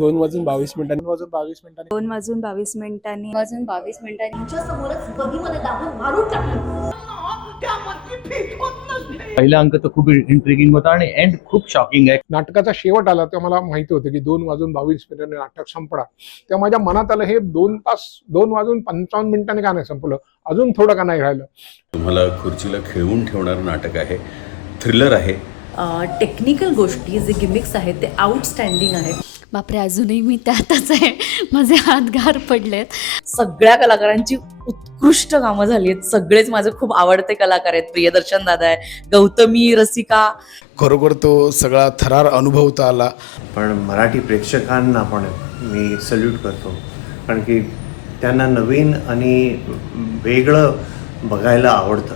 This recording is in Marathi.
2:22 मिनिटांनी 2:22 मिनिटांनी तुमच्या समोरच गदीमध्ये दाबून मारून टाकलं. पहिला अंक तर खूप इंट्रिगिंग होता आणि एंड खूप शॉकिंग आहे. नाटकाचा शेवट आला तेव्हा मला माहिती होतं की 2:22 नाटक संपणार. तेव्हा माझ्या मनात आलं हे 2:55 का नाही संपलं, अजून थोडं का नाही राहिलं. तुम्हाला खुर्चीला खिळवून ठेवणारं नाटक आहे, थ्रिलर आहे. टेक्निकल गोष्टी जे गिमिक्स आहेत ते आउटस्टँडिंग आहेत. बापरे, अजूनही मी त्यातच आहे, माझे हात गार पडलेत. सगळ्या कलाकारांची उत्कृष्ट कामं झाली आहेत. सगळेच माझे खूप आवडते कलाकार आहेत. प्रियदर्शन दादा आहे, गौतमी रसिका. खरोखर तो सगळा थरार अनुभवता आला. पण मराठी प्रेक्षकांना पण मी सल्यूट करतो, कारण की त्यांना नवीन आणि वेगळं बघायला आवडतं.